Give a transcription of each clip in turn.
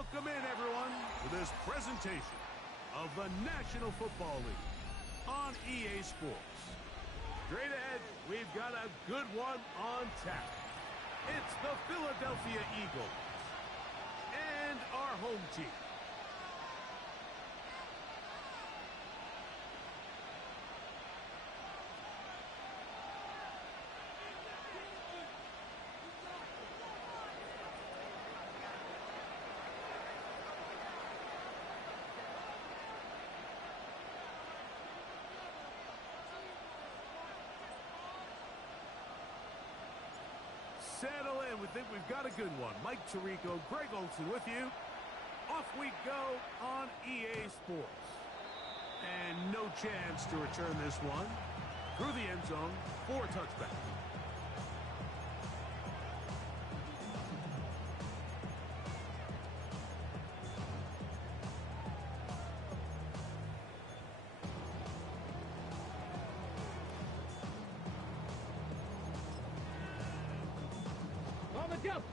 Welcome in, everyone, to this presentation of the National Football League on EA Sports. Straight ahead, we've got a good one on tap. It's the Philadelphia Eagles and our home team. Settle in. We think we've got a good one. Mike Tirico, Greg Olsen with you. Off we go on EA Sports. And no chance to return this one. Through the end zone for a touchback.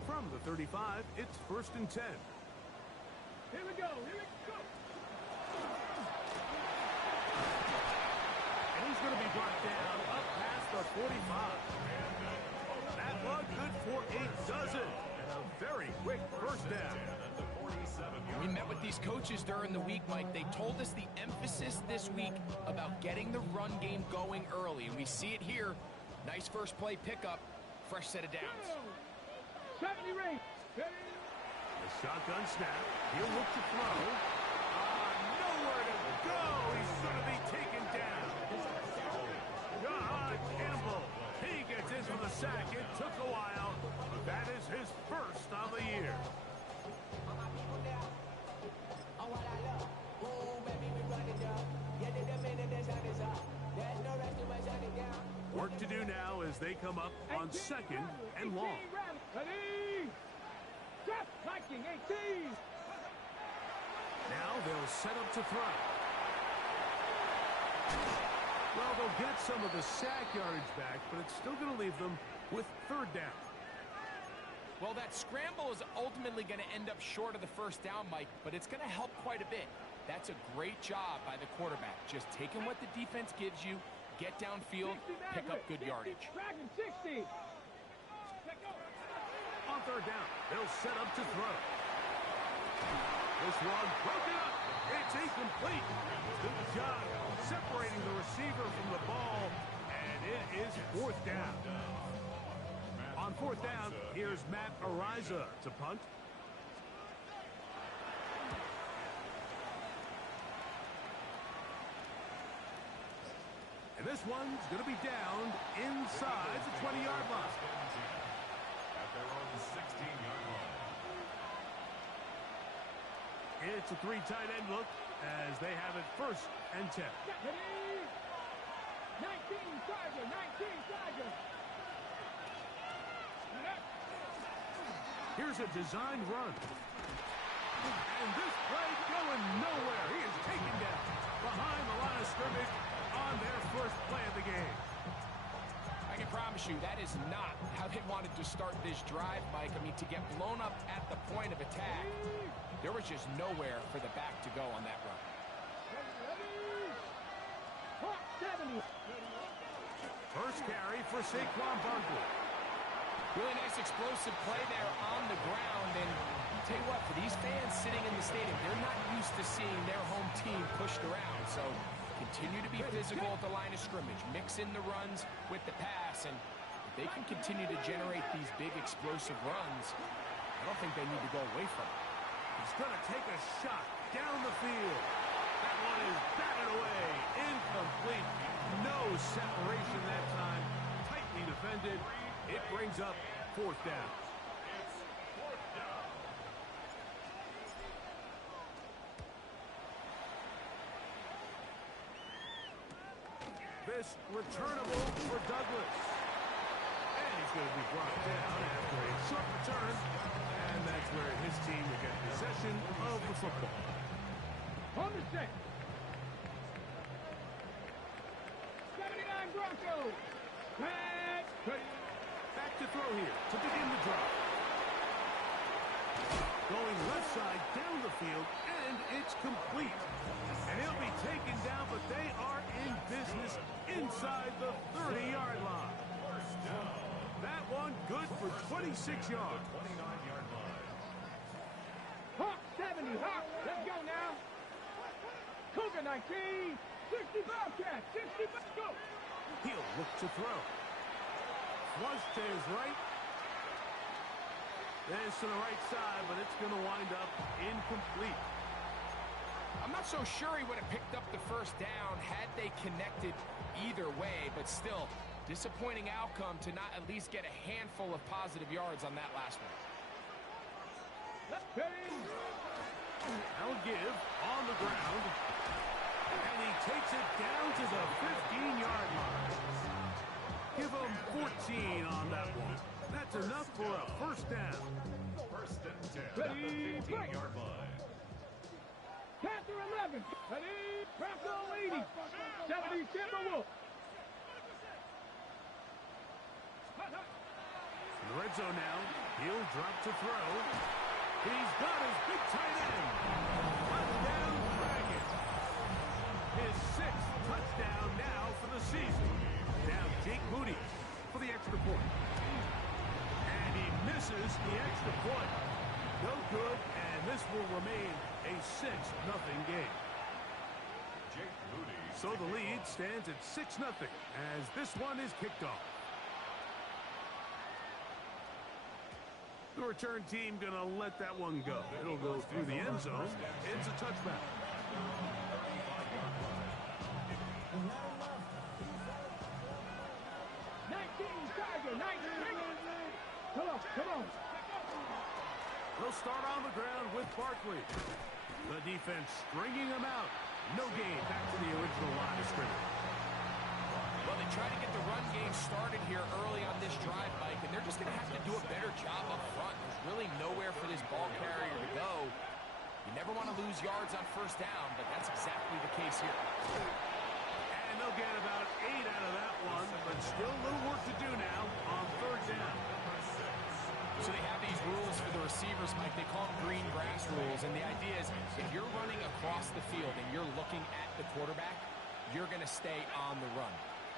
From the 35, it's 1st and 10. Here we go. And he's going to be brought down up past the 45. That one good for a dozen. And a very quick first down. We met with these coaches during the week, Mike. They told us the emphasis this week about getting the run game going early. And we see it here. Nice first play pickup. Fresh set of downs. 70 range. The shotgun snap. He'll look to throw. Nowhere to go. He's going to be taken down. John Campbell. He gets in for the sack. It took a while, but that is his first of the year. Work to do now as they come up on 2nd and long. Ready? Step, Viking 18. Now they'll set up to throw. Well, they'll get some of the sack yardage back, but it's still going to leave them with 3rd down. Well, that scramble is ultimately going to end up short of the first down, Mike, but it's going to help quite a bit. That's a great job by the quarterback. Just taking what the defense gives you, get downfield, pick up good yardage. Dragon 60. On 3rd down, they'll set up to throw. This one broken up. It's incomplete. Good job separating the receiver from the ball, and it is 4th down. On 4th down, here's Matt Araiza to punt. And this one's going to be down inside the 20-yard line. At their own 16-yard line. It's a 3 tight end look as they have it 1st and 10. 19 Tiger. Here's a designed run. And this play going nowhere. He is taken down behind the line of scrimmage on their first play of the game. I can promise you that is not how they wanted to start this drive, Mike. I mean, to get blown up at the point of attack, there was just nowhere for the back to go on that run. 70. First carry for Saquon Barkley. Really nice explosive play there on the ground. And I'll tell you what, for these fans sitting in the stadium, they're not used to seeing their home team pushed around. So continue to be physical at the line of scrimmage. Mix in the runs with the pass. And if they can continue to generate these big explosive runs, I don't think they need to go away from it. He's going to take a shot down the field. That one is batted away. Incomplete. No separation that time. Tightly defended. It brings up 4th down. It's 4th down. This returnable for Douglas. And he's going to be brought down after a short return. And that's where his team will get possession of the football. On the set. 79 Broncos. Back to throw here to begin the drive. Going left side down the field, and it's complete. And he'll be taken down, but they are in business inside the 30-yard line. That one good for 26 yards. 29-yard line. Hawk 70, Hawk. Let's go now. Cougar 19, 60 Bobcat, 60, let's go. He'll look to throw. Flush to his right. There's to the right side, but it's going to wind up incomplete. I'm not so sure he would have picked up the first down had they connected either way, but still, disappointing outcome to not at least get a handful of positive yards on that last one. Now give on the ground, and he takes it down to the 15-yard line. Give him 14 on that one. That's enough for a first down. First and 10 at Ready, the 15-yard line. Panther 11, ready, Bronco 80, 70 Timberwolves. In the red zone now, he'll drop to throw. He's got his big tight end. Touchdown, Dragons. His 6th touchdown now for the season. Now Jake Moody for the extra point. And he misses the extra point. No good, and this will remain a 6-0 game. Jake Moody. So the lead stands at 6-0 as this one is kicked off. The return team gonna let that one go. It'll go through the end zone. It's a touchback. 19 Tiger, 19. Come on, come on. They'll start on the ground with Barkley. The defense stringing him out. No gain back to the original line of scrimmage. Well, they try to get the run game started here early on this drive, Mike, and they're just going to have to do a better job up front. There's really nowhere for this ball carrier to go. You never want to lose yards on first down, but that's exactly the case here. And they'll get about 8 out of that one, but still a little work to do now on third down. So they have these rules for the receivers, Mike. They call them green grass rules, and the idea is if you're running across the field and you're looking at the quarterback, you're going to stay on the run.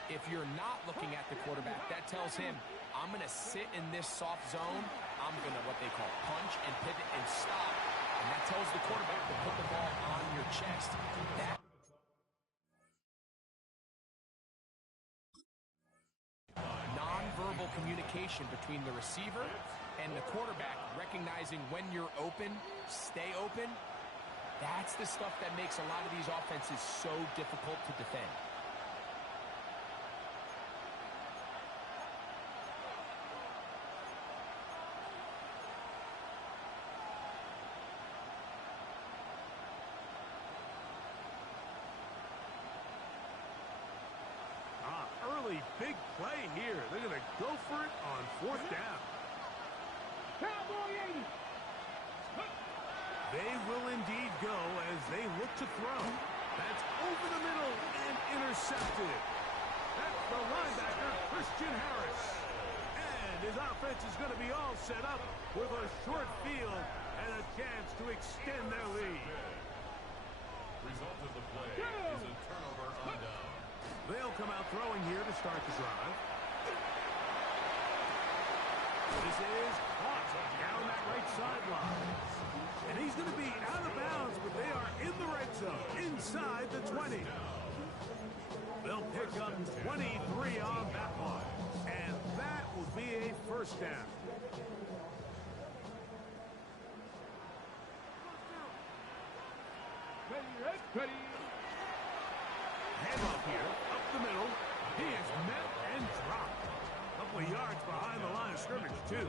If you're not looking at the quarterback, that tells him, I'm going to sit in this soft zone. I'm going to what they call punch and pivot and stop. And that tells the quarterback to put the ball on your chest. That nonverbal communication between the receiver and the quarterback, recognizing when you're open, stay open, that's the stuff that makes a lot of these offenses so difficult to defend. Big play here. They're going to go for it on fourth down. Cowboy 80. They will indeed go as they look to throw. That's over the middle and intercepted. That's the linebacker, Christian Harris. And his offense is going to be all set up with a short field and a chance to extend their lead. Result of the play is a turnover on down. They'll come out throwing here to start the drive. This is caught down that right sideline. And he's going to be out of bounds, but they are in the red zone, inside the 20. They'll pick up 23 on that one. And that will be a first down. Ready. Handoff here, up the middle. He is met and dropped. A couple of yards behind the line of scrimmage, too.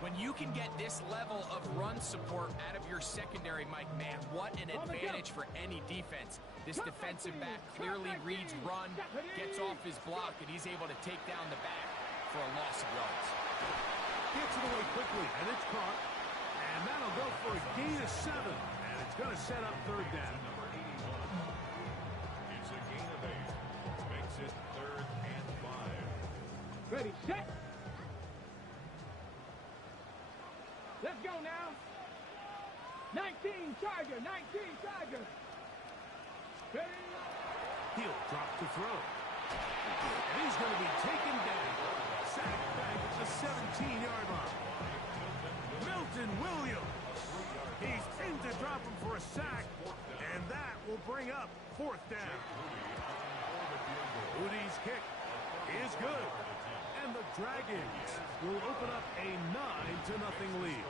When you can get this level of run support out of your secondary, Mike, man, what an advantage for any defense. This defensive back clearly reads run, gets off his block, and he's able to take down the back for a loss of yards. Gets it away quickly, and it's caught. And that'll go for a gain of 7. And it's going to set up third down. Number 81. It's a gain of 8. Makes it 3rd and 5. Ready, set. Let's go now. Tiger, 19, Tiger. He'll drop to throw. And he's going to be taken down. Sacked back at the 17-yard line. Milton Williams. He's pinned to drop him for a sack, and that will bring up fourth down. Moody's kick is good, and the Dragons will open up a 9-0 lead.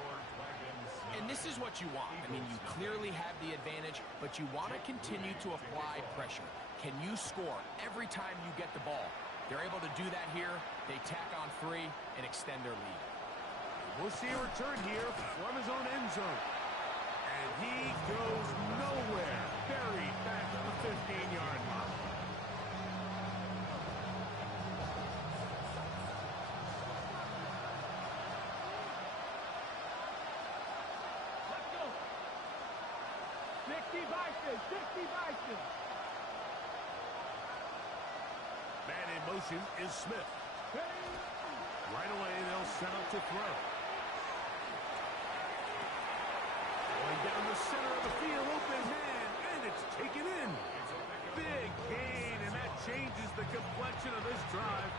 And this is what you want. I mean, you clearly have the advantage, but you want to continue to apply pressure. Can you score every time you get the ball? They're able to do that here. They tack on 3 and extend their lead. We'll see a return here from his own end zone. And he goes nowhere. Buried back at the 15-yard line. Let's go. 60 Bison, 60 Bison. Man in motion is Smith. Right away, they'll set up to throw. Going down the center of the field, open man, and it's taken in. Big gain, and that changes the complexion of this drive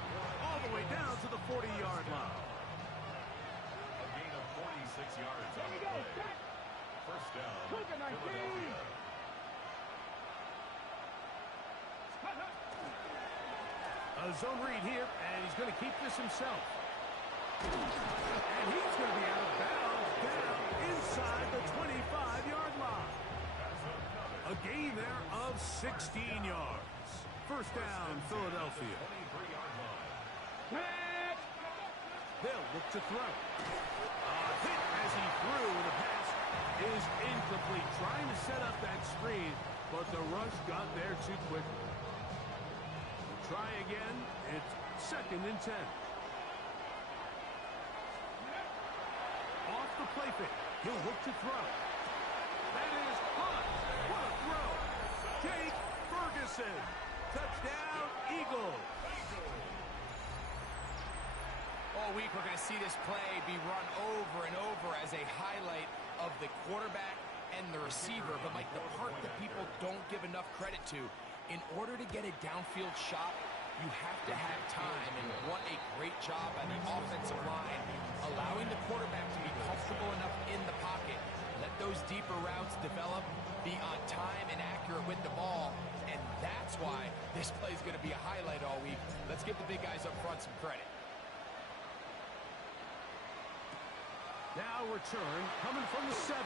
all the way down to the 40-yard line. A gain of 46 yards on the play. First down, Cougar 19. Philadelphia. A zone read here, and he's going to keep this himself. And he's going to be out of bounds down inside the 25-yard line. A gain there of 16 yards. First down, Philadelphia. 23-yard line. They'll look to throw. A hit as he threw. The pass is incomplete. Trying to set up that screen, but the rush got there too quickly. Try again. It's 2nd and 10. Off the play fake. He'll look to throw. That is hot. What a throw. Jake Ferguson. Touchdown, Eagles. All week, we're going to see this play be run over and over as a highlight of the quarterback and the receiver. But, Mike, the part that people don't give enough credit to, in order to get a downfield shot, you have to have time, and what a great job by the offensive line, allowing the quarterback to be comfortable enough in the pocket, let those deeper routes develop, be on time and accurate with the ball, and that's why this play is going to be a highlight all week. Let's give the big guys up front some credit. Now return coming from the 7.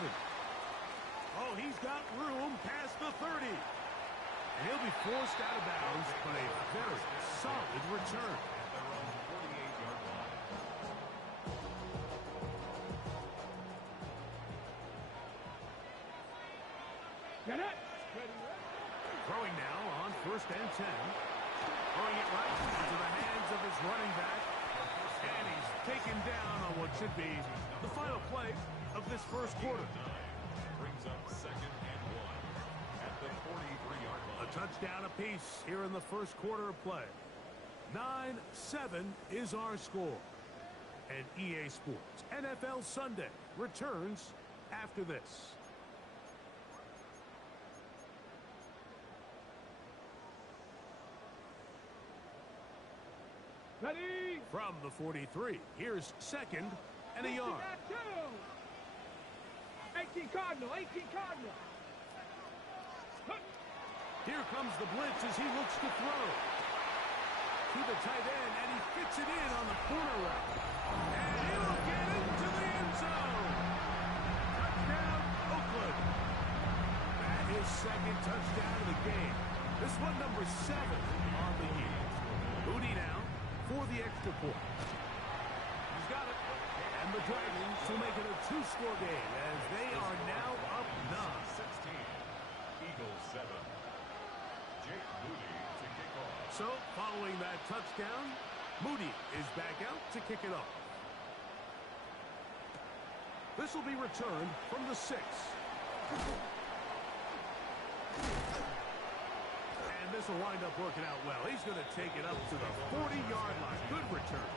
Oh, he's got room past the 30. And he'll be forced out of bounds, but a very solid return. At their own 48-yard line. Get it. Throwing now on 1st and 10. Throwing it right into the hands of his running back. And he's taken down on what should be the final play of this first quarter. Brings up 2nd and 1 at the 43-yard line. A touchdown apiece here in the first quarter of play. 9-7 is our score. And EA Sports NFL Sunday returns after this. Ready. From the 43, here's 2nd and a yard. 18 Cardinal, 18 Cardinal. Here comes the blitz as he looks to throw. To the tight end, and he fits it in on the corner route. And he'll get into the end zone. Touchdown, Oakland. That is 2nd touchdown of the game. This one number 7 on the year. Moody now for the extra point. He's got it. And the Dragons will make it a 2-score game as they are now up 9. 16. Eagles 7. Jake Moody to kick off. So, following that touchdown, Moody is back out to kick it off. This will be returned from the 6. And this will wind up working out well. He's going to take it up to the 40-yard line. Good return.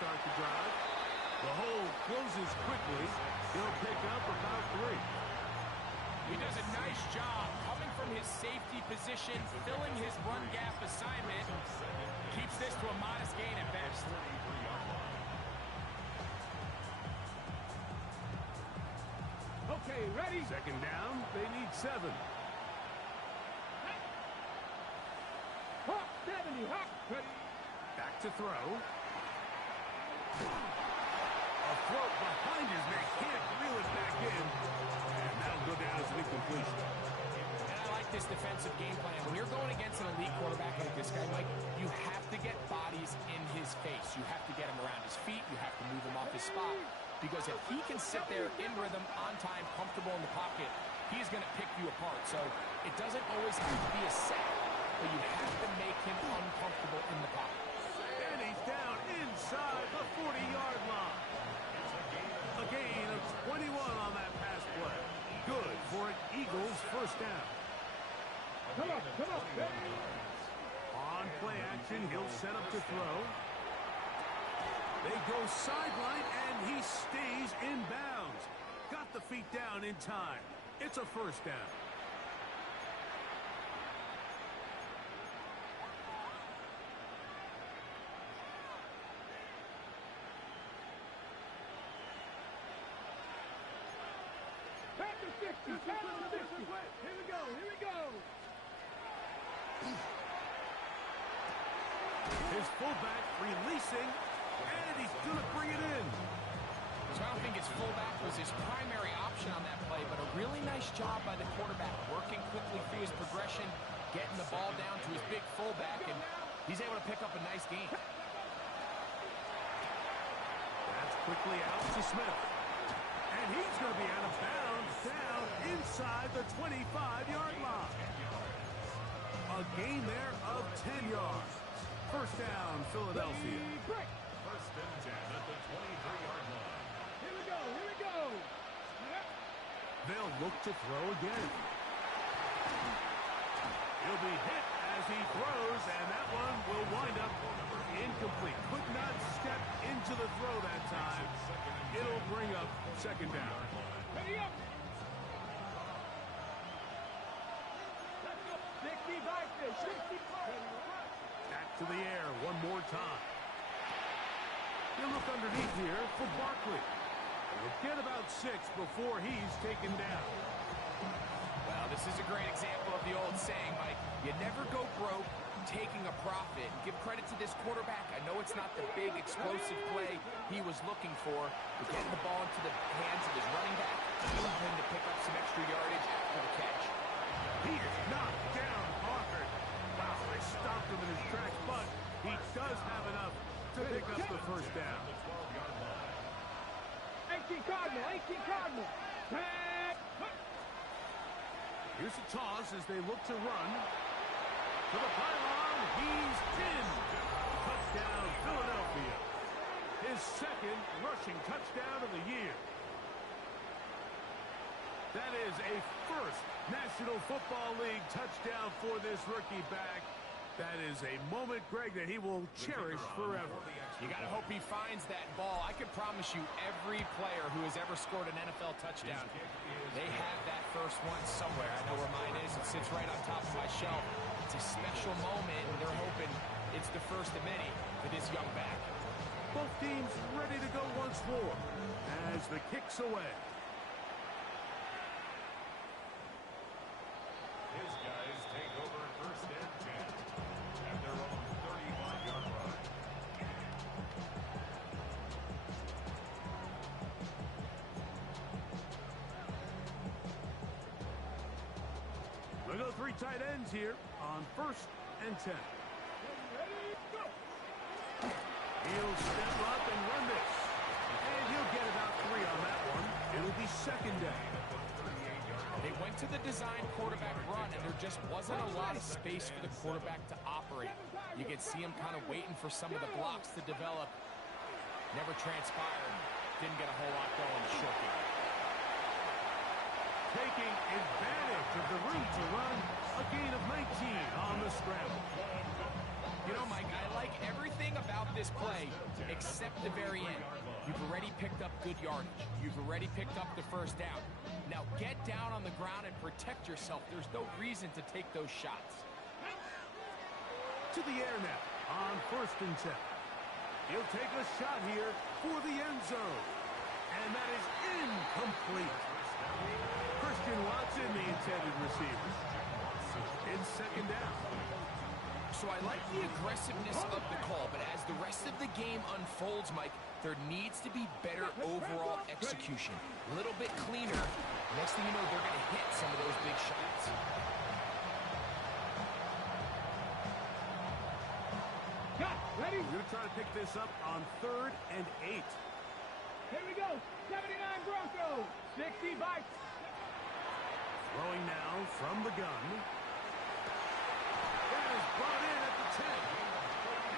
start the drive. The hole closes quickly. He'll pick up about 3. He does a nice job coming from his safety position, filling his run gap assignment. Keeps this to a modest gain at best. Okay, ready? Second down, they need 7. Hawk 70, Hawk. Ready? Back to throw. A float behind his neck, can't reel it back in. And that'll go down as an incompletion. And I like this defensive game plan. When you're going against an elite quarterback like this guy, Mike, you have to get bodies in his face. You have to get him around his feet. You have to move him off his spot. Because if he can sit there in rhythm, on time, comfortable in the pocket, he's going to pick you apart. So it doesn't always have to be a sack, but you have to make him uncomfortable in the pocket. And he's down inside the 40-yard line. A gain of 21 on that pass play. Good for an Eagles first down. Come on, come on. Ready? On play action, he'll set up to throw. They go sideline, and he stays in bounds. Got the feet down in time. It's a first down. Back to 60. Back to 60. Here we go. Here we go. His fullback releasing, and he's going to bring it in. So I don't think his fullback was his primary option on that play, but a really nice job by the quarterback, working quickly through his progression, getting the ball down to his big fullback, and he's able to pick up a nice gain. That's quickly out to Smith. And he's going to be out of bounds down inside the 25-yard line. A gain there of 10 yards. First down, Philadelphia. Break. First and 10 at the 23-yard line. Here we go. Here we go. Yep. They'll look to throw again. He'll be hit as he throws, and that one will wind up incomplete. Could not step into the throw that time. It'll bring up second down. Ready up. Let's go. 60 back there. 60 back. Back to the air one more time. He'll look underneath here for Barkley. He'll get about 6 before he's taken down. Well, this is a great example of the old saying, Mike, you never go broke taking a profit. Give credit to this quarterback. I know it's not the big explosive play he was looking for, but getting the ball into the hands of his running back allowed him to pick up some extra yardage after the catch. He is knocked down hard. Wow, they stopped him in his tracks, but he does have enough to pick up the first down. 18 Cardinal. 18 Cardinal. Tag. Here's a toss as they look to run. To the pylon, he's pinned. Touchdown, Philadelphia. His second rushing touchdown of the year. That is a first National Football League touchdown for this rookie back. That is a moment, Greg, that he will cherish forever. You got to hope he finds that ball. I can promise you every player who has ever scored an NFL touchdown, they have that first one somewhere. I know where mine is. It sits right on top of my shelf. It's a special moment, and they're hoping it's the first of many for this young back. Both teams ready to go once more as the kick's away. His guys take over first and 10 at their own 35-yard line. We'll go 3 tight ends here on first and 10. He'll step up and run this. And he'll get about 3 on that one. It'll be second down. They went to the design quarterback run, and there just wasn't a lot of space for the quarterback to operate. You could see him kind of waiting for some of the blocks to develop. Never transpired. Didn't get a whole lot going short game. Taking advantage of the room to run. A gain of 19 on the scramble. You know, Mike, I like everything about this play except the very end. You've already picked up good yardage. You've already picked up the first down. Now get down on the ground and protect yourself. There's no reason to take those shots. To the air now on 1st and 10. He'll take a shot here for the end zone. And that is incomplete. Christian Watson, the intended receiver. In 2nd down. So I like the aggressiveness of the call, but as the rest of the game unfolds, Mike, there needs to be better overall execution. A little bit cleaner. Next thing you know, they're going to hit some of those big shots. Ready? We're going to try to pick this up on 3rd and 8. Here we go. 79 Broncos. 60 by. Throwing now from the gun. That is brought in at the 10.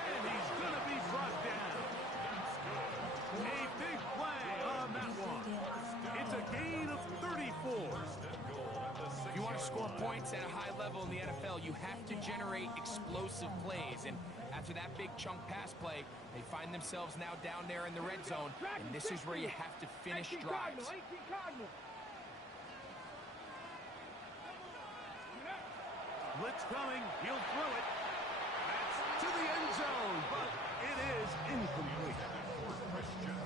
And he's going to be brought down. A big play on that one. It's a gain of 34. If you want to score points at a high level in the NFL, you have to generate explosive plays. And after that big chunk pass play, they find themselves now down there in the red zone. And this is where you have to finish drives. Blitz coming. He'll throw it. That's to the end zone, but it is incomplete.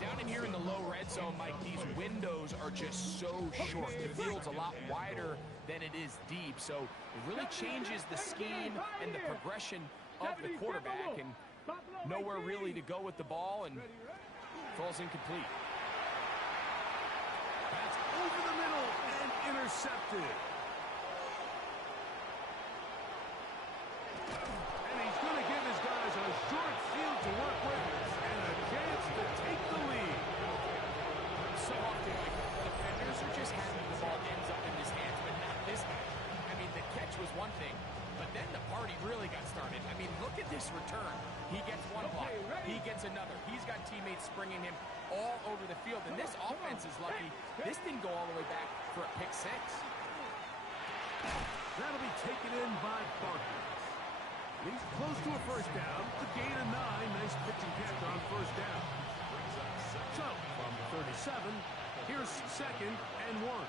Down in here in the low red zone, Mike, these windows are just so short. The field's a lot wider than it is deep, so it really changes the scheme and the progression of the quarterback, and nowhere really to go with the ball, and falls incomplete. That's over the middle and intercepted. And he's going to give his guys a short field to work with and a chance to take the lead. So often, like, defenders are just happy the ball ends up in his hands, but not this guy. I mean, the catch was one thing, but then the party really got started. I mean, look at this return. He gets one block. He gets another. He's got teammates springing him all over the field, and this offense is lucky. This didn't go all the way back for a pick 6. That'll be taken in by Barkley. He's close to a first down. The gain of 9. Nice pitching catch on first down. So, from the 37, here's 2nd and 1.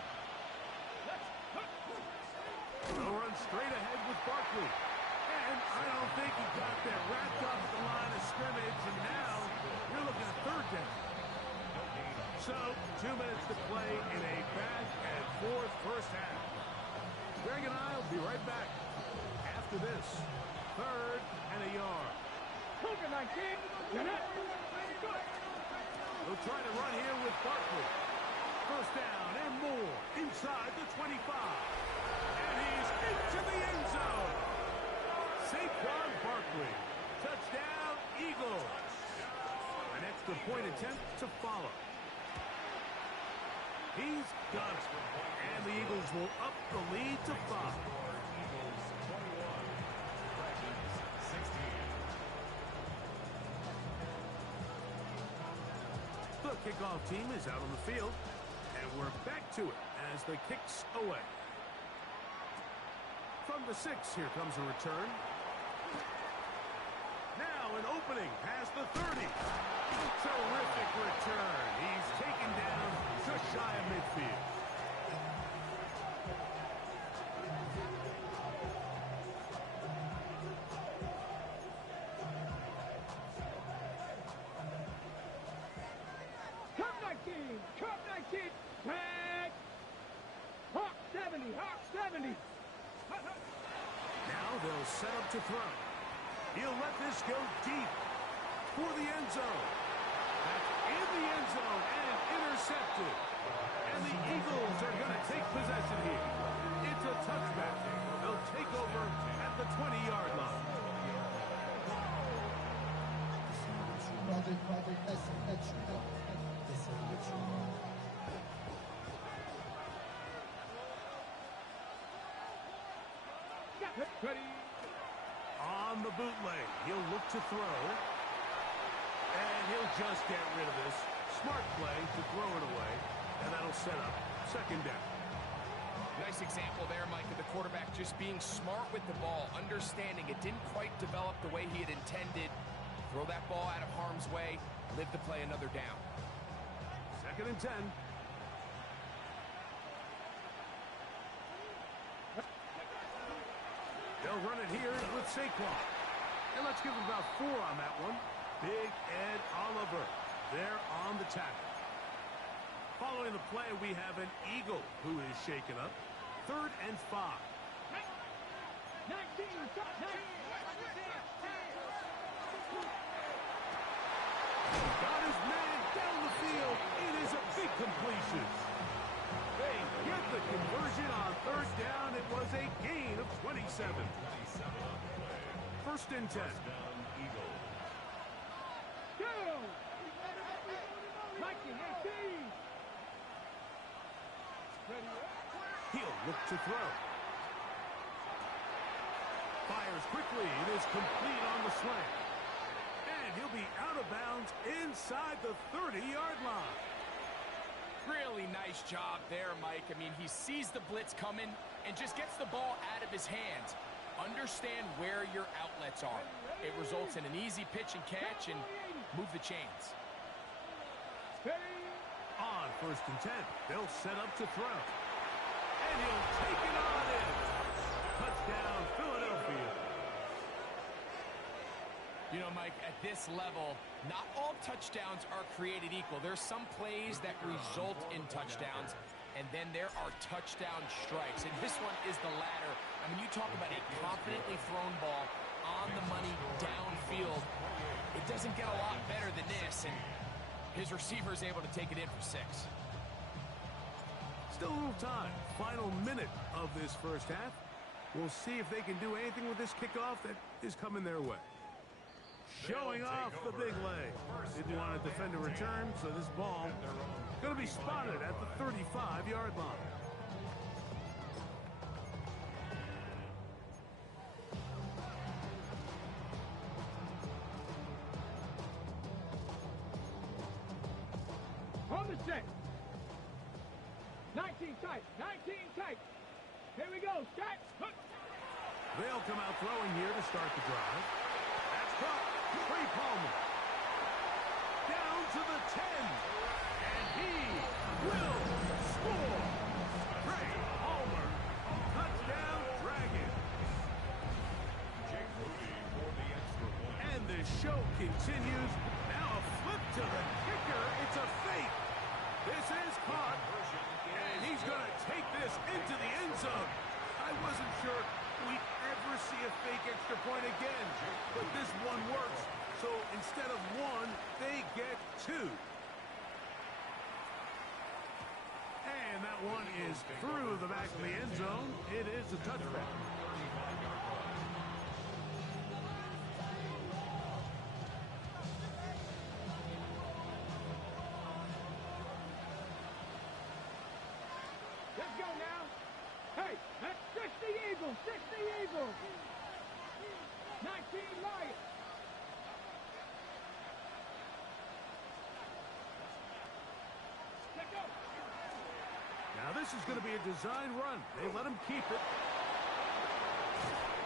They'll run straight ahead with Barkley. And I don't think he got that wrapped up at the line of scrimmage, and now you're looking at 3rd down. So, 2 minutes to play in a back and forth first half. Greg and I will be right back after this. 3rd and a yard. Cougar 19. They'll try to run here with Barkley. First down and more inside the 25. And he's into the end zone. Saquon Barkley. Touchdown, Eagles. An extra point attempt to follow. He's got it. And the Eagles will up the lead to 5. The kickoff team is out on the field, and we're back to it as the kick's away. From the 6, here comes a return. Now an opening past the 30. Terrific return. He's taken down just shy of midfield. Cup 19. Tag. Hawk 70. Hawk 70. Now they'll set up to throw. He'll let this go deep for the end zone. That's in the end zone and intercepted. And the Eagles are going to take possession here. It's a touchback. They'll take over at the 20-yard line. Ready. On the bootleg, he'll look to throw. And he'll just get rid of this. Smart play to throw it away. And that'll set up 2nd down. Nice example there, Mike, of the quarterback just being smart with the ball, understanding it didn't quite develop the way he had intended. Throw that ball out of harm's way, live to play another down. 2nd and 10. They'll run it here with Saquon. And let's give him about 4 on that one. Big Ed Oliver there on the tackle. Following the play, we have an Eagle who is shaken up. 3rd and 5. 19. Got his man down the field. It is a big completion. They get the conversion on 3rd down. It was a gain of 27. 1st and 10. Go! 19, 18. He'll look to throw. Fires quickly. It is complete on the slant. And he'll be out of bounds inside the 30-yard line. Really nice job there, Mike. I mean, he sees the blitz coming and just gets the ball out of his hands. Understand where your outlets are. It results in an easy pitch and catch and move the chains. On 1st and 10, they'll set up to throw. And he'll take it on in. Touchdown, Philadelphia. You know, Mike, at this level, not all touchdowns are created equal. There's some plays that result in touchdowns, and then there are touchdown strikes. And this one is the latter. I mean, you talk about a confidently thrown ball on the money downfield. It doesn't get a lot better than this, and his receiver is able to take it in for 6. Still a little time. Final minute of this first half. We'll see if they can do anything with this kickoff that is coming their way. Showing off the big leg. Didn't want to defend a return, so this ball going to be spotted at the 35-yard line. On the set. 19 tight. 19 tight. Here we go. Set. Hook. They'll come out throwing here to start the drive. That's caught. Trey Palmer. Down to the 10. And he will score. Trey Palmer. Touchdown, Dragons. Jake Moody for the extra point. And the show continues. Now a flip to the kicker. It's a fake. This is caught. And he's going to take this into the end zone. I wasn't sure we'd ever see a fake extra point again. But this one works. So instead of 1, they get 2. And that one is through the back of the end zone. It is a touchback. Let's go now. Hey, that's 60 Eagles. 60 Eagles. 19 Lions. Let's go. Now this is going to be a design run. They let him keep it.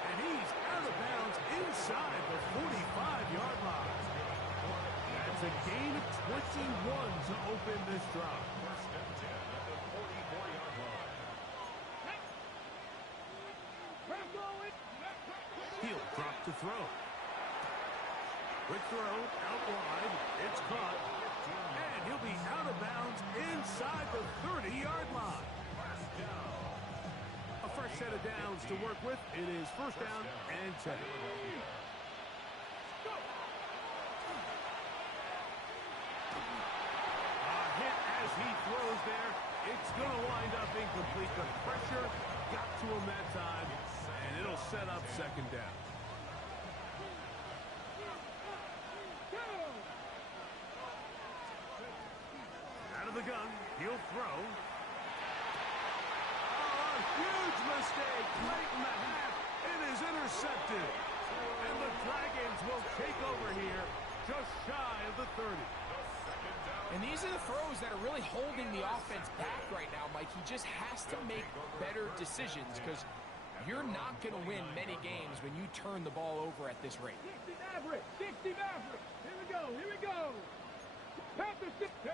And he's out of bounds inside the 45-yard line. That's a gain of 21 to open this drive. First and 10 at the 44-yard line. He'll drop to throw. Quick throw, out wide. It's caught. And he'll be out of bounds inside the 30-yard line. A fresh set of downs to work with. It is 1st down and 10. As he throws there, it's going to wind up incomplete. The pressure got to him that time, and it'll set up 2nd down. Out of the gun, he'll throw. Oh, a huge mistake late in the half. It is intercepted. And the Dragons will take over here just shy of the 30. And these are the throws that are really holding the offense back right now, Mike. He just has to make better decisions because You're not going to win many games when you turn the ball over at this rate. 60 Maverick, 60 Maverick. Here we go, here we go. Panthers 60.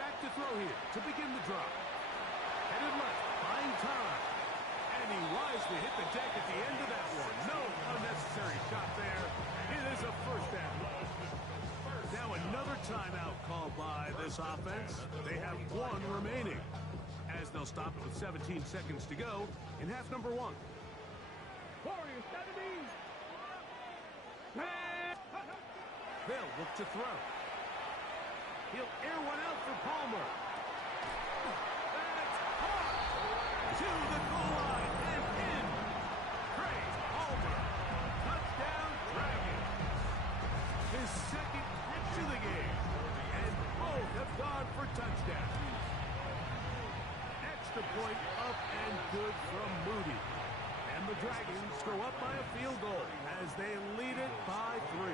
Back to throw here to begin the drive. Headed left, buying time. And he wisely hit the deck at the end of that one. No unnecessary shot there. It is a first down. Now another timeout called by this offense. They have one remaining, as they'll stop it with 17 seconds to go in half number one. Warriors 70. They'll look to throw. He'll air one out for Palmer. That's hard. To the goal line and in. Praise Palmer. Touchdown Dragons. His second catch of the game. And both have gone for touchdowns. Extra point up and good from Moody. And the Dragons go up by a field goal as they lead it by 3.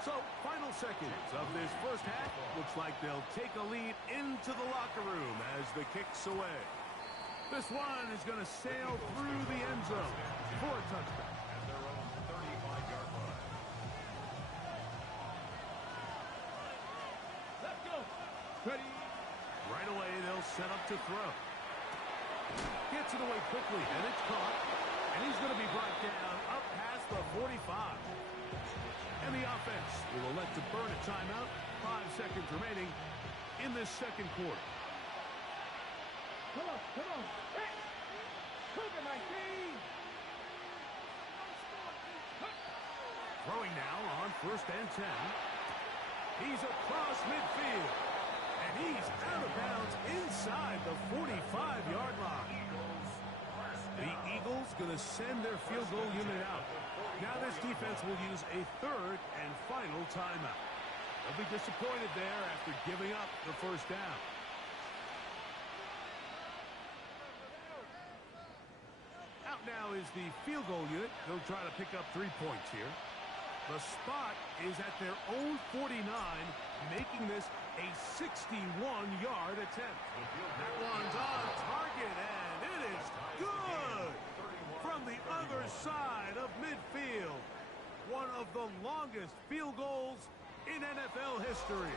So, final seconds of this first half. Looks like they'll take a lead into the locker room as the kick's away. This one is going to sail through the end zone for a touchdown. At their own 35-yard line. Let's go. Ready. Right away, they'll set up to throw. Gets it away quickly, and it's caught. And he's going to be brought down up past the 45. And the offense will elect to burn a timeout. 5 seconds remaining in this second quarter. Come on, come on. Hey. Cougar 19. Throwing now on 1st and 10. He's across midfield. And he's out of bounds inside the 45-yard line. The Eagles going to send their field goal unit out. Now this defense will use a 3rd and final timeout. They'll be disappointed there after giving up the first down. Out now is the field goal unit. They'll try to pick up 3 points here. The spot is at their own 49, making this a 61-yard attempt. That one's on target, and it is good from the other side of midfield. One of the longest field goals in NFL history.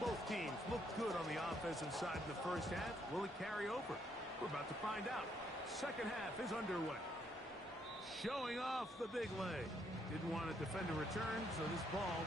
Both teams look good on the offensive side in the first half. Will it carry over? We're about to find out. Second half is underway. Showing off the big leg. Didn't want to defend a return, so this ball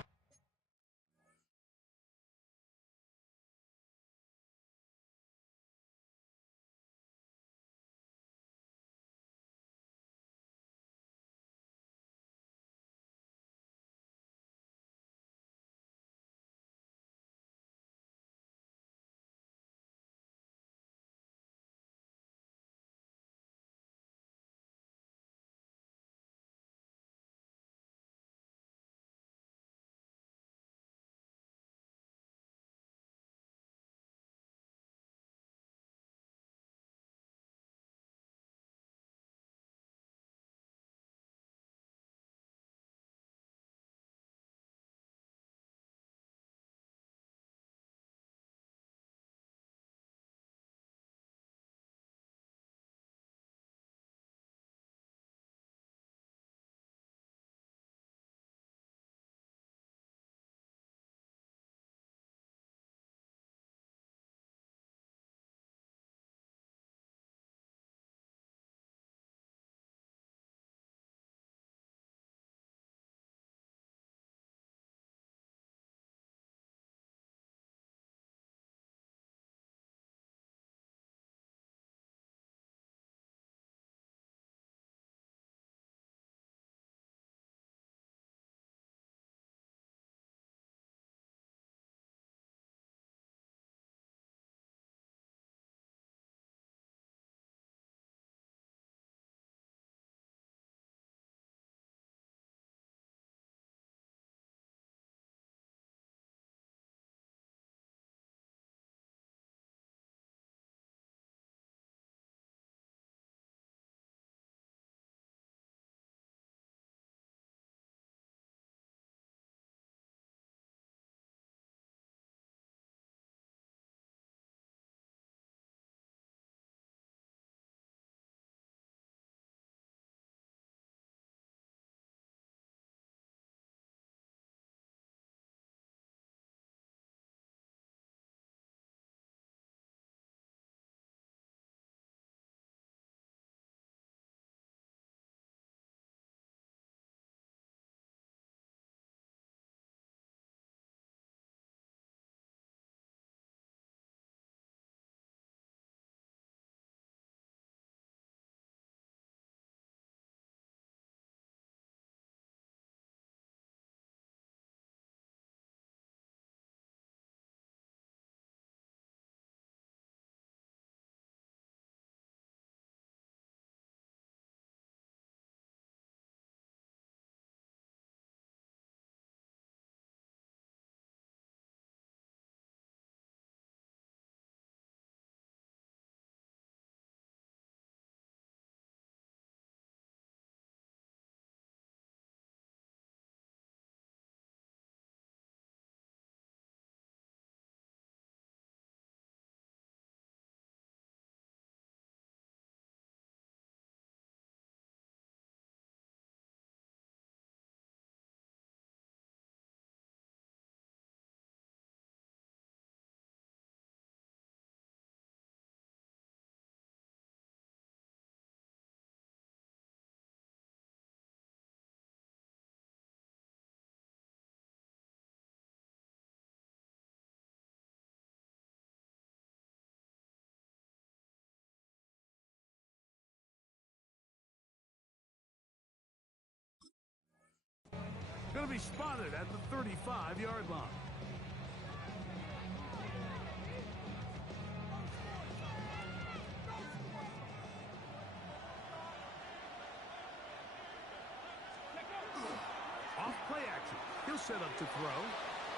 going to be spotted at the 35-yard line. Off play action. He'll set up to throw.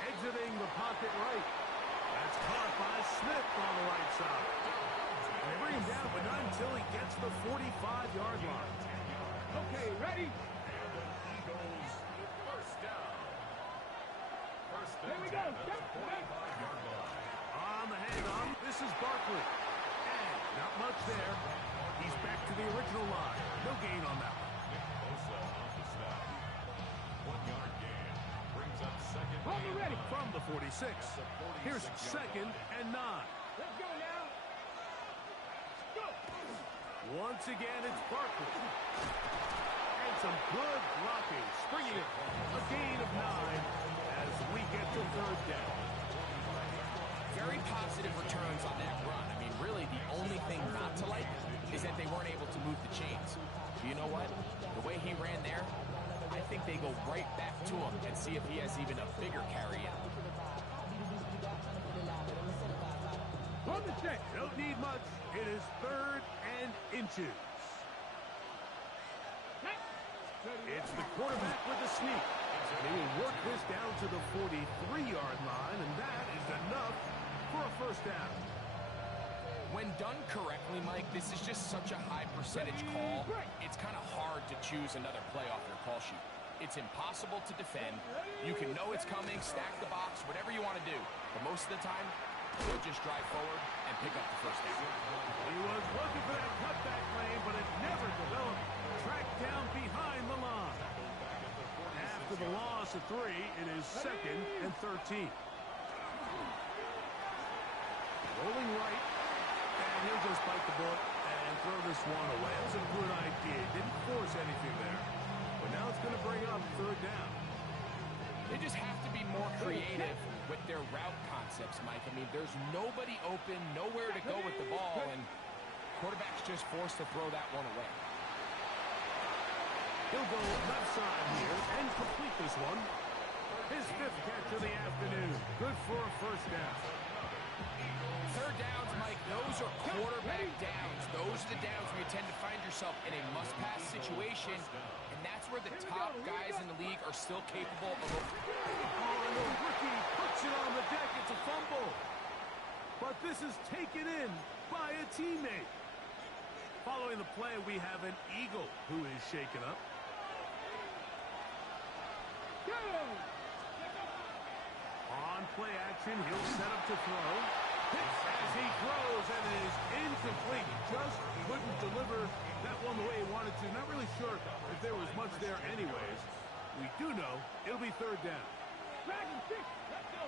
Exiting the pocket right. That's caught by Smith on the right side. They bring him down, but not until he gets the 45-yard line. Okay, ready? Eagles first down. First Here we and go. 10 at the 45-yard line. On the hang-on, this is Barkley. And not much there. He's back to the original line. No gain on that one. Nick Bosa on the snap. 1-yard gain. Brings up second. Hold me ready. From the 46. Here's 2nd and 9. Let's go now. Go. Once again, it's Barkley. And some good blocking. Springing it. A gain of 9 as we get to 3rd down. Very positive returns on that run. I mean, really, the only thing not to like is that they weren't able to move the chains. But you know what? The way he ran there, I think they go right back to him and see if he has even a bigger carry in. Hold the set. Don't need much. It is 3rd and inches. It's the quarterback with the sneak. They will work this down to the 43-yard line, and that is enough for a 1st down. When done correctly, Mike, this is just such a high percentage call. It's kind of hard to choose another play off your call sheet. It's impossible to defend. You can know it's coming, stack the box, whatever you want to do. But most of the time, you'll just drive forward and pick up the 1st down. He was looking for that cutback lane, but it never developed. Tracked down behind the line. After the loss of 3, it is 2nd and 13. Rolling right, and he'll just bite the bullet and throw this one away. It was a good idea. Didn't force anything there. But now it's going to bring up 3rd down. They just have to be more creative with their route concepts, Mike. I mean, there's nobody open, nowhere to go with the ball, and quarterback's just forced to throw that one away. He'll go left side here and complete this one. His 5th catch of the afternoon. Good for a 1st down. 3rd downs, Mike, those are quarterback downs. Those are the downs where you tend to find yourself in a must-pass situation, and that's where the top guys in the league are still capable of. Oh, and the rookie puts it on the deck. It's a fumble. But this is taken in by a teammate. Following the play, we have an Eagle who is shaken up. Go. On play action, he'll set up to throw. As he throws, and it is incomplete. Just couldn't deliver that one the way he wanted to. Not really sure if there was much there anyways. We do know it'll be 3rd down. Dragon 6. Let's go.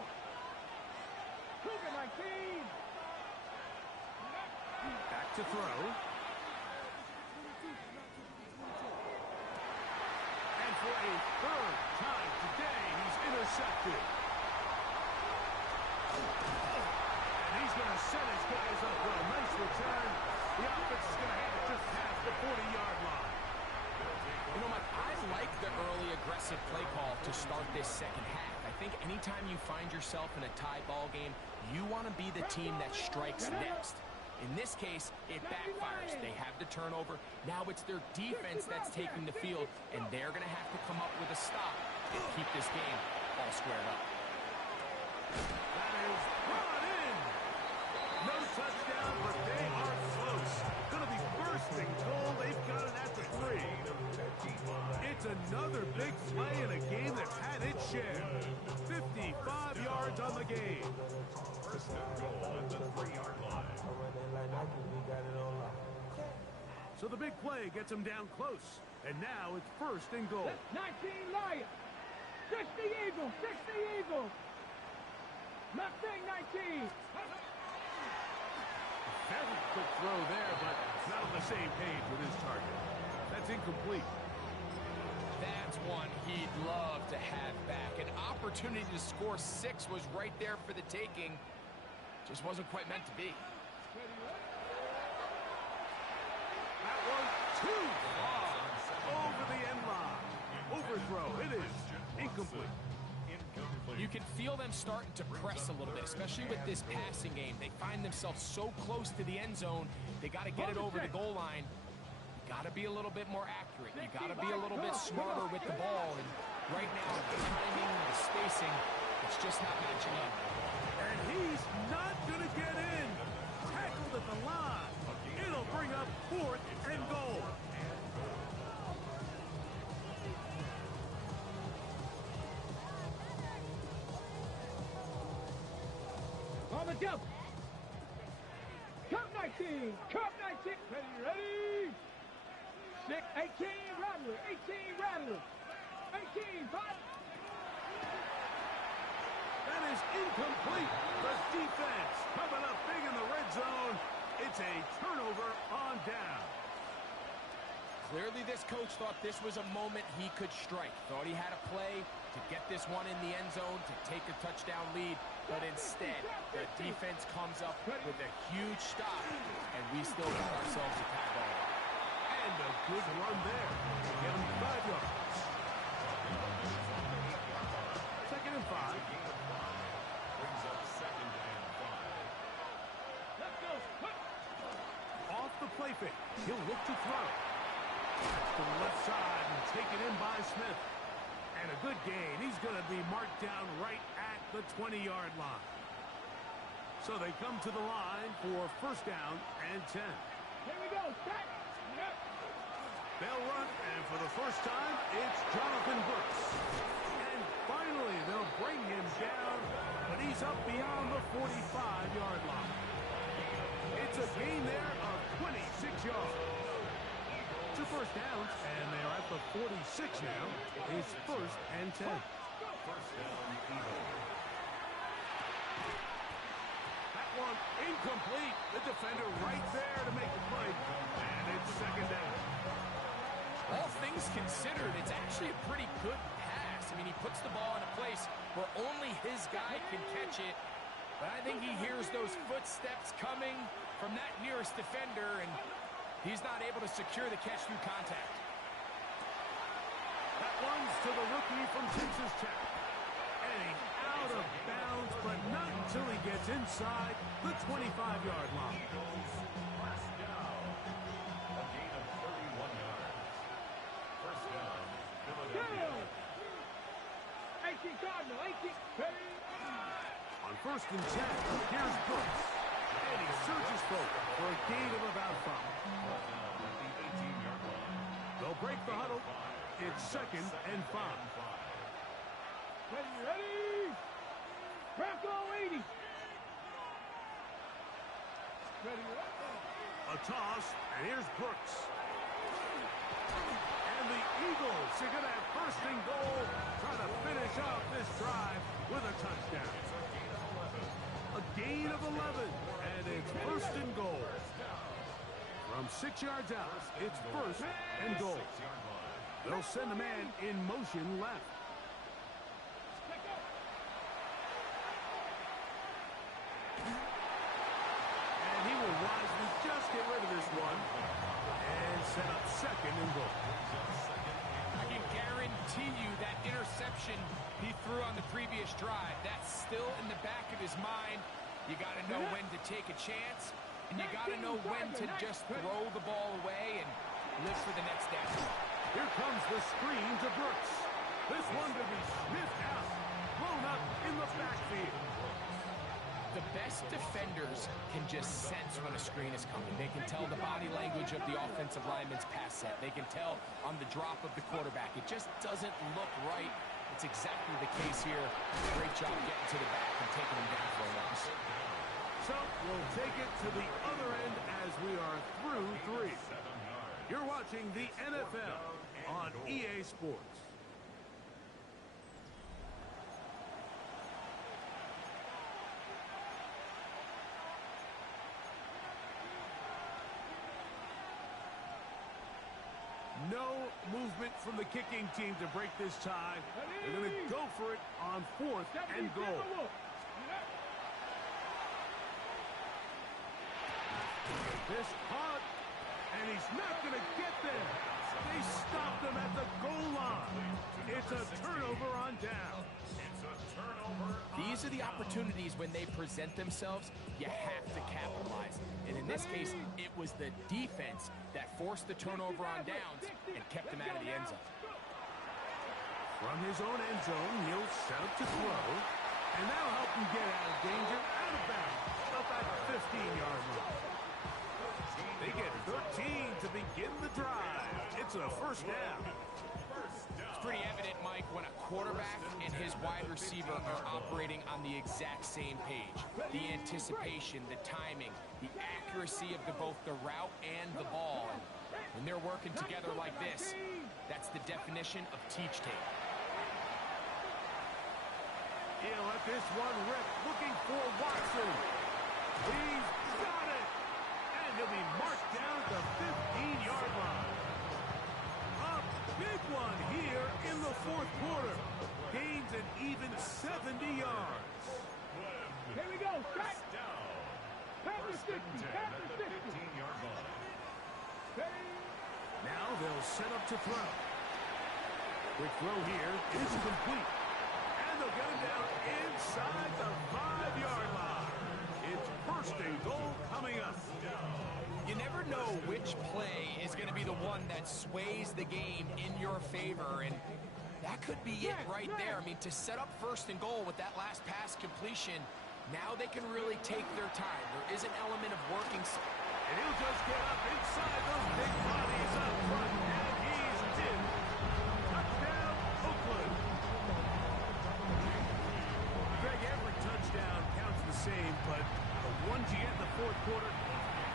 Cougar 19. Back to throw. And for a 3rd time today, he's intercepted. He's going to set his guys up well. Nice return. The offense is going to have it just past the 40-yard line. You know, Mike, I like the early aggressive play call to start this 2nd half. I think anytime you find yourself in a tie ball game, you want to be the team that strikes next. In this case, it backfires. They have the turnover. Now it's their defense that's taking the field, and they're going to have to come up with a stop and keep this game all squared up. That is brought in. No touchdown, but they are close. Going to be bursting goal. They've got it at the 3. It's another big play in a game that's had its share. 55 yards on the game. First and goal at the 3-yard line. So the big play gets him down close. And now it's 1st and goal. 19 Lions. 60 Eagles. 60 Eagles. Mustang 19. Very quick throw there, but not on the same page with his target. That's incomplete. That's one he'd love to have back. An opportunity to score 6 was right there for the taking. Just wasn't quite meant to be. That was too far over the end line. Overthrow, it is incomplete. You can feel them starting to press a little bit, especially with this passing game. They find themselves so close to the end zone, they got to get it over the goal line. You got to be a little bit more accurate. You got to be a little bit smarter with the ball. And right now, the timing, the spacing, it's just not matching up. And he's not going to get in. Tackled at the line. It'll bring up 4th and goal. On the jump. Cup 19. Cup 19. Ready. 6, 18, Rattler. 18, Rattler. 18, 5. That is incomplete. The defense coming up big in the red zone. It's a turnover on down. Clearly, this coach thought this was a moment he could strike. Thought he had a play to get this one in the end zone to take a touchdown lead. But instead, the defense comes up with a huge stop, and we still got ourselves a tag on. And a good run there. Get him 5 yards. 2nd and 5. Brings up 2nd and 5. Let's go. Off the play fake. He'll look to throw. To the left side and taken in by Smith. And a good gain. He's going to be marked down right at the 20-yard line. So they come to the line for 1st down and 10. Here we go. Set. Yep. They'll run, and for the first time, it's Jonathan Brooks. And finally, they'll bring him down, but he's up beyond the 45-yard line. It's a gain there of 26 yards. 2 first downs, and they're at the 46 now. It's 1st and 10. 1st down, Eagles. That one incomplete. The defender right there to make the play. And it's 2nd down. All things considered, it's actually a pretty good pass. I mean, he puts the ball in a place where only his guy can catch it. But I think he hears those footsteps coming from that nearest defender, and he's not able to secure the catch through contact. That one's to the rookie from Texas Tech. And he's out of bounds, but not until he gets inside the 25-yard line. Last down. A gain of 31 yards. 1st down, Philadelphia. 18 Cardinal. 18. On 1st and 10, here's Brooks. And he surges forward for a gain of about 5. At the 18-yard line. They'll break the huddle. It's 2nd and 5. Ready. Bronco 80. Ready. A toss, and here's Brooks. And the Eagles are going to have 1st and goal, trying to finish off this drive with a touchdown. A gain of 11, and it's 1st and goal. From 6 yards out, it's 1st and goal. They'll send a man in motion left. And he will wisely just get rid of this one and set up 2nd and goal. I can guarantee you that interception he threw on the previous drive, that's still in the back of his mind. You got to know when to take a chance, and you got to know when to just throw the ball away and live for the next down. Here comes the screen to Brooks. This one to be sniffed out, blown up in the backfield. The best defenders can just sense when a screen is coming. They can tell the body language of the offensive lineman's pass set. They can tell on the drop of the quarterback. It just doesn't look right. It's exactly the case here. Great job getting to the back and taking him down for a loss. So we'll take it to the other end as we are through 3. You're watching the NFL on EA Sports. No movement from the kicking team to break this tie. They're going to go for it on 4th and goal. This hot, And he's not going to get there. They stopped him at the goal line. It's a turnover on down. It's a turnover. These are the opportunities when they present themselves, you have to capitalize. And in this case, it was the defense that forced the turnover on downs and kept them out of the end zone. From his own end zone, he'll set up to throw. And that'll help him get out of danger, out of bounds, about the 15-yard line. They get 13 to begin the drive. It's a first down. It's pretty evident, Mike, when a quarterback and his wide receiver are operating on the exact same page. The anticipation, the timing, the accuracy of both the route and the ball. And when they're working together like this, that's the definition of teach tape. He'll let this one rip, looking for Watson. He's got it. And he'll be marked down at the 15-yard line. A big one here in the fourth quarter. Gains an even 70 yards. Here we go, strike. Down. Pass the 60, pass the 60. 15-yard line. Now they'll set up to throw. Quick throw here is complete. And they'll get him down inside the 5-yard line. It's first and goal coming up. You never know which play is going to be the one that sways the game in your favor, and that could be it right there. I mean, to set up first and goal with that last pass completion, now they can really take their time. There is an element of working. And he'll just get up inside those big bodies up front, and he's in. Touchdown, Oakland. Greg, every touchdown counts the same, but the ones you get in the fourth quarter,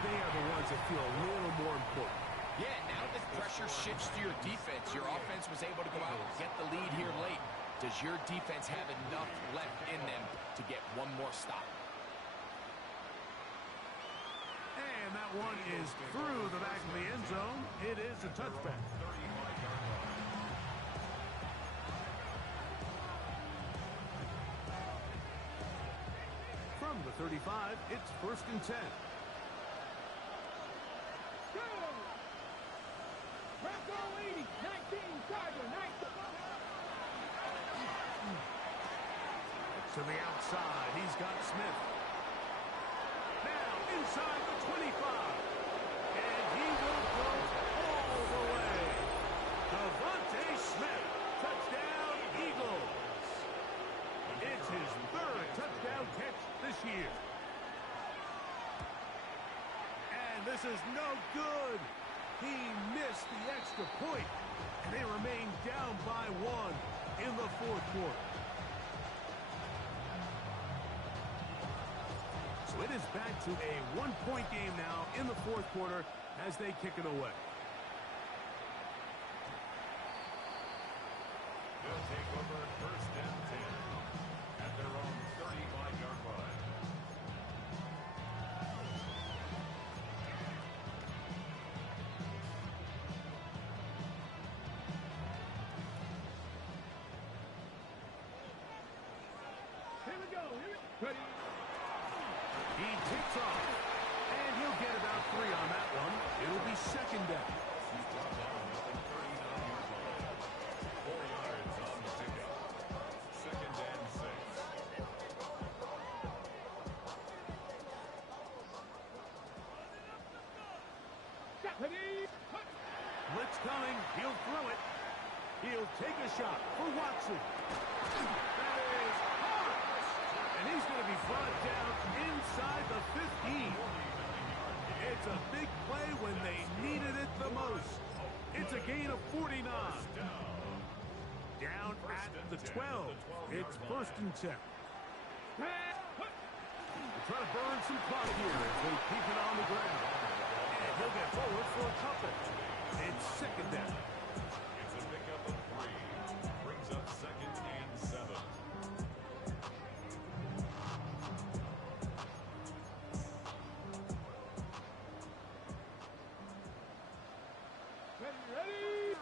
they are the ones that feel a little more important. Yeah, now that pressure shifts to your defense, your offense was able to go out and get the lead here late. Does your defense have enough left in them to get one more stop? And that one is through the back of the end zone. It is a touchback. From the 35, it's first and 10. Bronco 80, 19, Tiger, 19. To the outside, he's got Smith. Now inside the 25. And he will go all the way. Devontae Smith, touchdown Eagles. It's his third touchdown catch this year. And this is no good. He missed the extra point, and they remain down by one in the fourth quarter. So it is back to a one-point game now in the fourth quarter as they kick it away. They'll take over first and 10 at their own 35-yard line. Here we go. Ready. He takes off, and he'll get about 3 on that one. It'll be second down. He's brought down at the 39-yard line. 4 yards on the pickup. Second and 6. Ready. Blitz coming. He'll throw it. He'll take a shot for Watson. That is hard. And he's going to be brought down inside the 15. It's a big play when they needed it the most. It's a gain of 49. Down at the 12. It's first and 10. They're trying to burn some clock here as they keep it on the ground. And he'll get forward for a couple. It's second down. It's a pickup of 3. Brings up second and 7. Ready.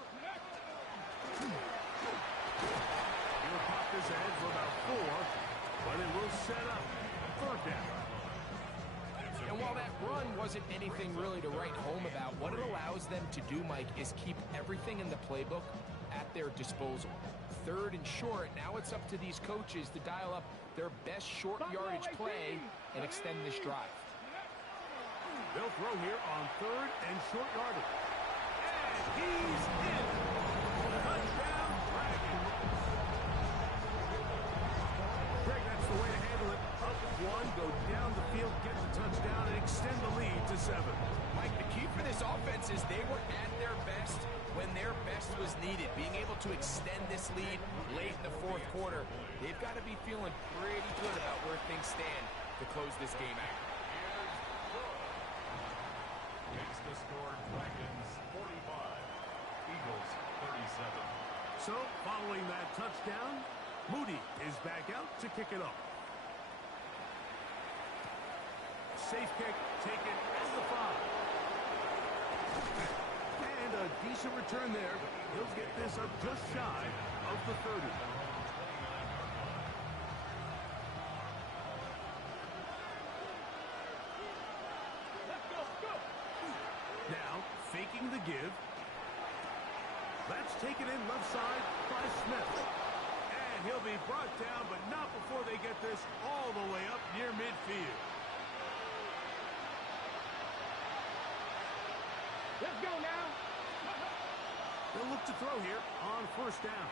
He'll pop this ahead for about 4, but it will set up third down. And while that run wasn't anything really to write home about. What it allows them to do, Mike, is keep everything in the playbook at their disposal. Third and short, now it's up to these coaches to dial up their best short yardage play and extend this drive. They'll throw here on third and short yardage. And he's in. Touchdown, Dragons. Greg, that's the way to handle it. Up one, go down the field, get the touchdown, and extend the lead to 7. Mike, the key for this offense is they were at their best when their best was needed. Being able to extend this lead late in the fourth quarter, they've got to be feeling pretty good about where things stand to close this game out. Makes the score Dragons 45, Eagles 37. So, following that touchdown, Moody is back out to kick it off. Safe kick taken at the 5. And a decent return there. He'll get this up just shy of the 30. Now, faking the give. That's taken in left side by Smith. And he'll be brought down, but not before they get this all the way up near midfield. Let's go now. They'll look to throw here on first down.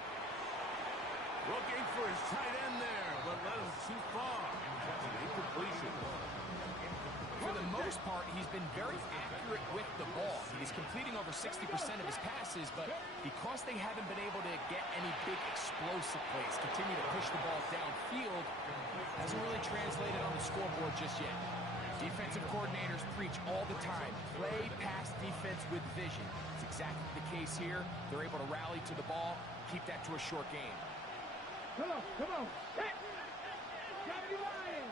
Looking for his tight end there, but let him too far. An incompletion. For the most part, he's been very accurate with the ball. He's completing over 60% of his passes, but because they haven't been able to get any big explosive plays, continue to push the ball downfield, hasn't really translated on the scoreboard just yet. Defensive coordinators preach all the time, play pass defense with vision. It's exactly the case here. They're able to rally to the ball, keep that to a short game. Come on, come on. Hey! Gotta be lying.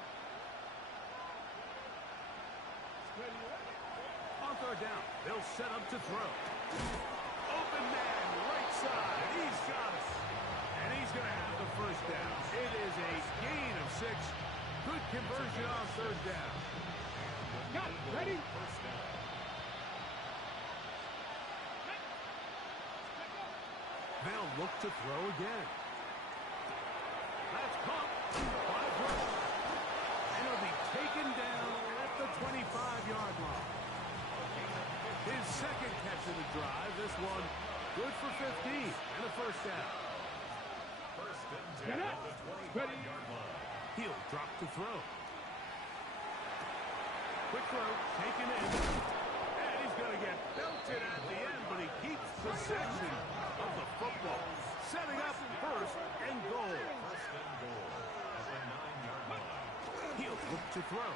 On third down, they'll set up to throw. Open man, right side. He's got it. And he's going to have the first down. It is a gain of 6. Good conversion on third down. Got it. Ready? First down. They'll look to throw again. That's caught by Brooks. And he'll be taken down at the 25-yard line. His second catch of the drive. This one good for 15 and a first down. First and 10 Get up. at the Ready? 25-yard line. He'll drop to throw. Quick throw, taken in. And he's going to get belted at the end, but he keeps possession of the football. Setting up first and goal. First and goal at the 9-yard line. He'll look to throw.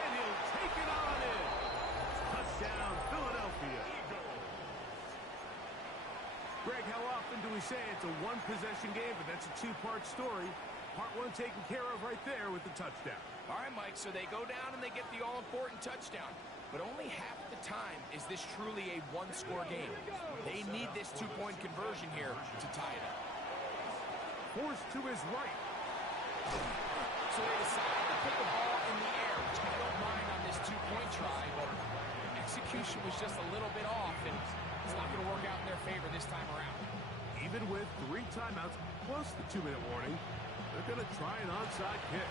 And he'll take it on in. Touchdown, Philadelphia. Greg, how often do we say it's a one-possession game, but that's a two-part story? Part one taken care of right there with the touchdown. All right, Mike, so they go down and they get the all-important touchdoand. But only half the time is this truly a one-score game. They need this two-point conversion here to tie it up. Forced to his right. So they decide to put the ball in the air, which I don't mind on this two-point try, but execution was just a little bit off, and it's not going to work out in their favor this time around. Even with 3 timeouts plus the 2-minute warning, they're going to try an onside kick.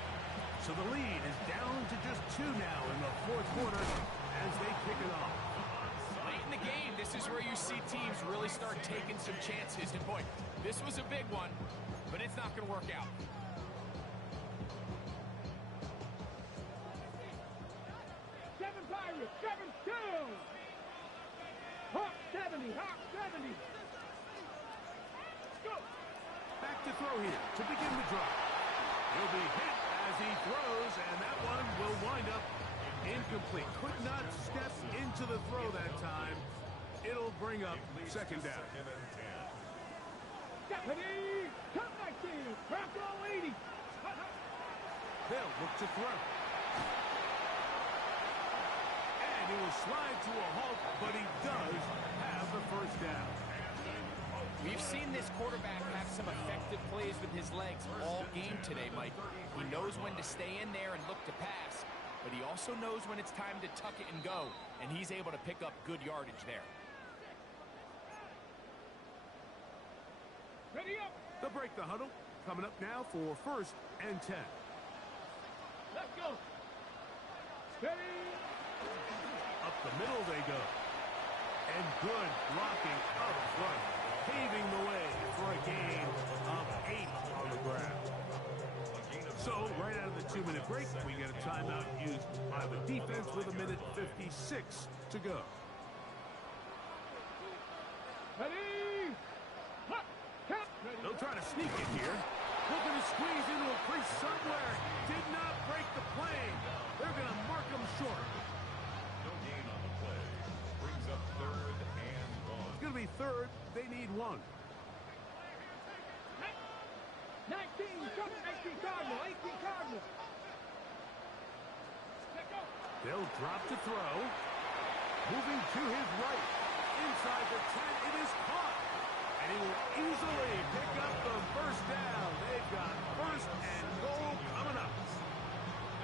So the lead is down to just 2 now in the fourth quarter as they kick it off. Late in the game, this is where you see teams really start taking some chances. And boy, this was a big one, but it's not going to work out. Seven Pirates, 7-2. Hawk 70, Hawk 70. Go. Back to throw here to begin the drive. He'll be hit as he throws, and that one will wind up incomplete. Could not step into the throw that time. It'll bring up second down. Second and 10. Deputy, come 19, crack all 80. They'll look to throw. And he will slide to a halt, but he does have the first down. We've seen this quarterback have some effective plays with his legs all game today, Mike. He knows when to stay in there and look to pass. but he also knows when it's time to tuck it and go, and he's able to pick up good yardage there. Ready up. They'll break the huddle. Coming up now for 1st and 10. Let's go. Ready. Up the middle they go. And good blocking up front, paving the way for a gain of 8 on the ground. So, right out of the 2-minute break, we get a timeout used by the defense with 1:56 to go. Ready. Hut. Count. Ready. They'll try to sneak it here. Looking to squeeze into a crease somewhere. Did not break the plane. They're going to mark them short. No gain on the play. Brings up 3rd and 1. It's going to be 3rd. They need 1. 19, 18 Cardinal, 18 Cardinal. Let's go. They'll drop to throw. Moving to his right. Inside the 10, it is caught. And he will easily pick up the first down. They've got 1st and goal coming up.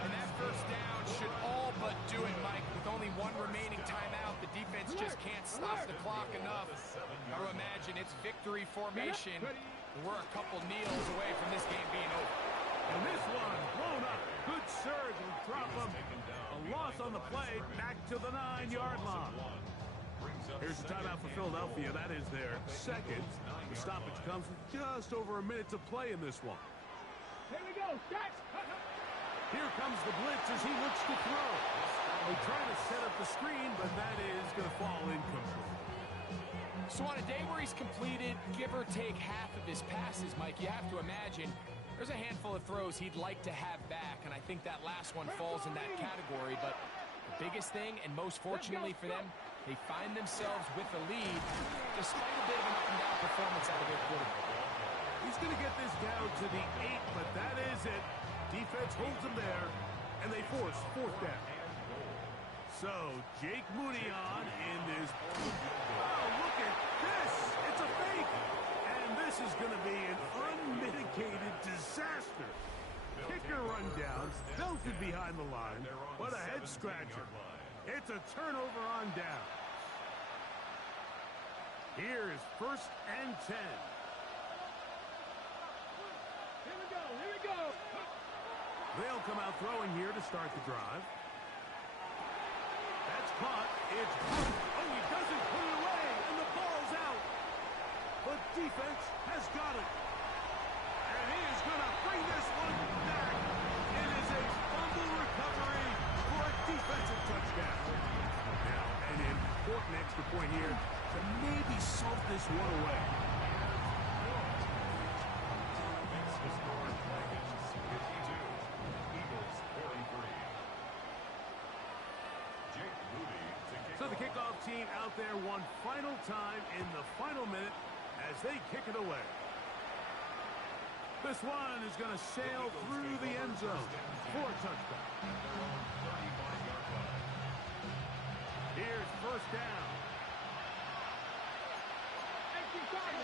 And that first down should all but do it, Mike. With only 1 remaining timeout, the defense just can't stop the clock enough. I would imagine it's victory formation. We're a couple kneels away from this game being over. And this one blown up. Good surge will drop him. A loss on the play back to the 9-yard line. Here's the timeout for Philadelphia. That is their 2nd. The stoppage comes with just over a minute to play in this one. Here we go. Start. Here comes the blitz as he looks to throw. They're trying to set up the screen, but that is going to fall incomplete. So on a day where he's completed, give or take half of his passes, Mike, you have to imagine there's a handful of throws he'd like to have back, and I think that last one falls in that category. But the biggest thing, and most fortunately for them, they find themselves with a lead despite a bit of an up-and-down performance out of their quarterback. He's going to get this down to the 8, but that is it. Defense holds him there, and they force 4th down. So, Jake Moody on in this. Oh, look at this. It's a fake. And this is going to be an unmitigated disaster. Kicker rundown, belted behind the line. What a head scratcher. It's a turnover on down. Here is 1st and 10. Here we go. Here we go. They'll come out throwing here to start the drive. That's caught. It's blocked. Oh, he doesn't put it away, and the ball's out. But defense has got it. And he is going to bring this one back. It is a fumble recovery for a defensive touchdown. Now, an important extra point here to maybe salt this one away. Makes the score Dragons 52. Eagles 43. Jake Moody to kick So the kickoff team out there one final time in the final minute as they kick it away. This one is going to sail through the end zone for a touchdown. 35-yard line. Here's 1st down. 18 Cardinal.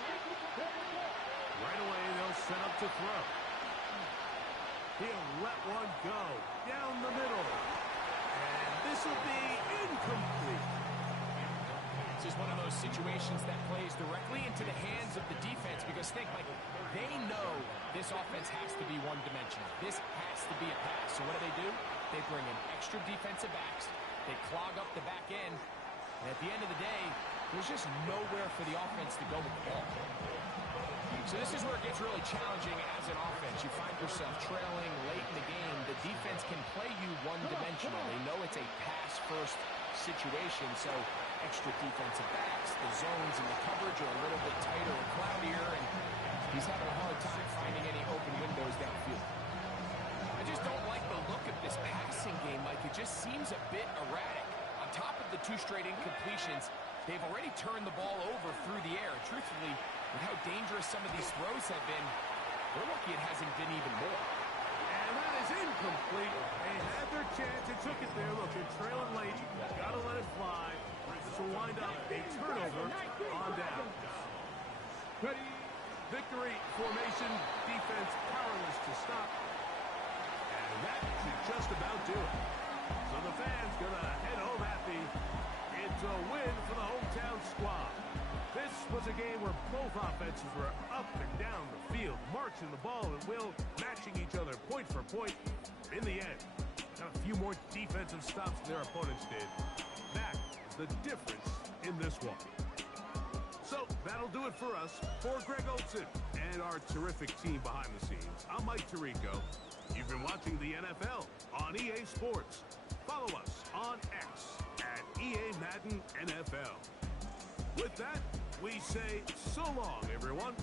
Right away, they'll set up to throw. He'll let one go down the middle. And this will be incomplete. This is one of those situations that plays directly into the hands of the defense because think, Mike, they know this offense has to be one-dimensional. This has to be a pass. So what do? They bring in extra defensive backs. They clog up the back end. And at the end of the day, there's just nowhere for the offense to go with the ball. So this is where it gets really challenging as an offense. You find yourself trailing late in the game. The defense can play you one-dimensional. They know it's a pass-first situation, so extra defensive backs, the zones and the coverage are a little bit tighter and cloudier, and he's having a hard time finding any open windows downfield. I just don't like the look of this passing game, Mike. It just seems a bit erratic. On top of the 2 straight incompletions, they've already turned the ball over through the air. And truthfully, with how dangerous some of these throws have been, they're lucky it hasn't been even more. And that is incomplete. They had their chance. They took it there. Look, they're trailing late. Got to let it fly. This will wind up a turnover on down. Ready. Victory formation. Defense powerless to stop. And that should just about do it. offenses were up and down the field, marching the ball at will, matching each other point for point. In the end, got a few more defensive stops than their opponents did. That is the difference in this one. So that'll do it for us. For Greg Olsen and our terrific team behind the scenes, I'm Mike Tirico. You've been watching the NFL on EA Sports. Follow us on X at EA Madden NFL. With that, we say so long, everyone.